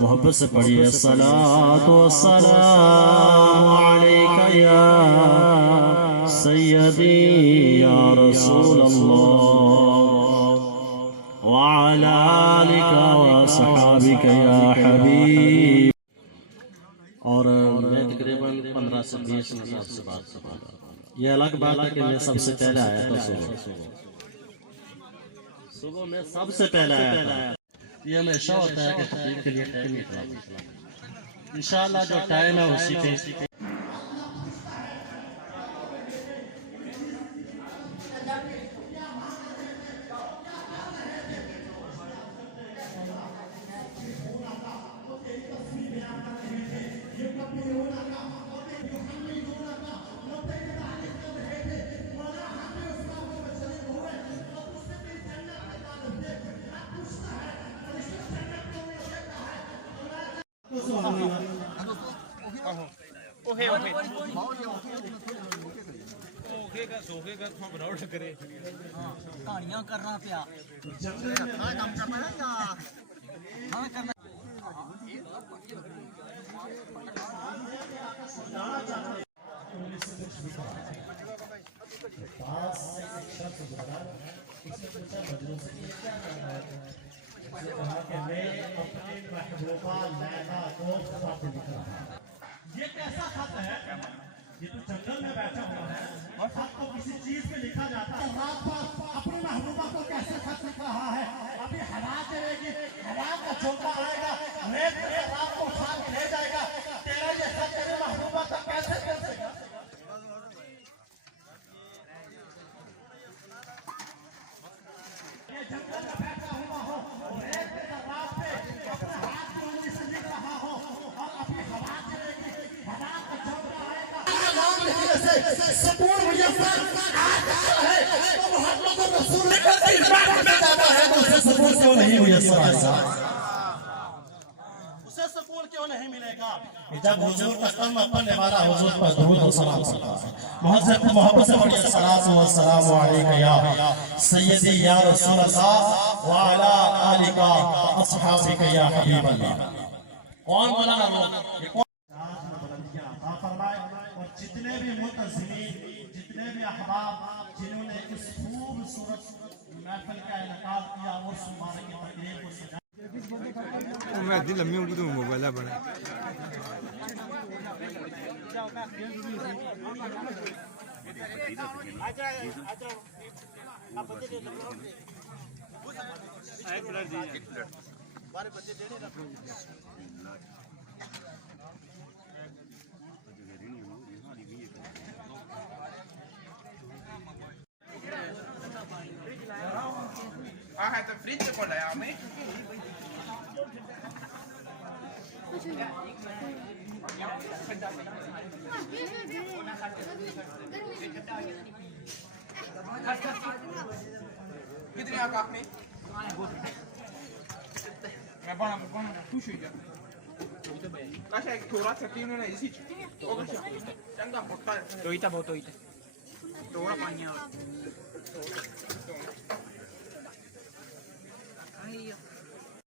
मोहब्बत से पढ़िए सलात व सलाम अलैका या सय्यदी या रसूल अल्लाह व अला आलिका व असहाबिका या हबीब। और मैं तकरीबन 15 से 20 नज़र से बात कर रहा। ये अलग बात है कि मैं सबसे पहले आया था सुबह में सबसे पहले आया था। ये हमेशा होता है कि तकलीफ के लिए टाइम निकला। इंशाअल्लाह जो टाइम है उसी पे कहानियां करना पिया ये कैसा खत है? ये तो जंगल में बैठा हुआ है और खत को किसी चीज पे लिखा जाता है। रात पर अपनी महबूबा को कैसे खत लिख रहा है? अभी हवा चलेगी, हवा का झोंका आएगा, रेत में रात को उठा के ले जाएगा। तेरा ये खत तेरे महबूबा तक कैसे पहुंचेगा? ये जंगल में बैठा हुआ हो, रेत में रात पे अपने हाथ की उंगली से लिख रहा हो और अभी हवा चलेगी, हवा का झोंका आएगा। सपूर मुजफ्फर आज है तो मोहम्मद रसूल का इरफान में जाता है तो उसे सपूर क्यों नहीं मुयस्सर आएगा? उसे सुकून क्यों नहीं मिलेगा? जब हुजूर का कलमा पढ़ने वाला हुजूर पर दुरूद और सलाम करता है। मोहब्बत से पढ़िए सलात व सलाम अलैका या सय्यदी या रसूल अल्लाह व अला आलिका व अस्हाबिका या हबीब अल्लाह। कौन बोला ना लोग? और जितने भी मुतज़िमीन, जितने भी अहबाब जिन्होंने इस खूबसूरत महफिल का इनेकाद किया और सुमारे की तकरीर को सजा मैं दिल लम्बी उनको तो मोबाइल बना तो फ्रिज को लाया मैं कितने आका आपने मैं बना खुश हो गया अच्छा एक थोड़ा सा तीन ने इसी ओके चंगा पक्का तो इतना बहुत तो इतना थोड़ा पानी और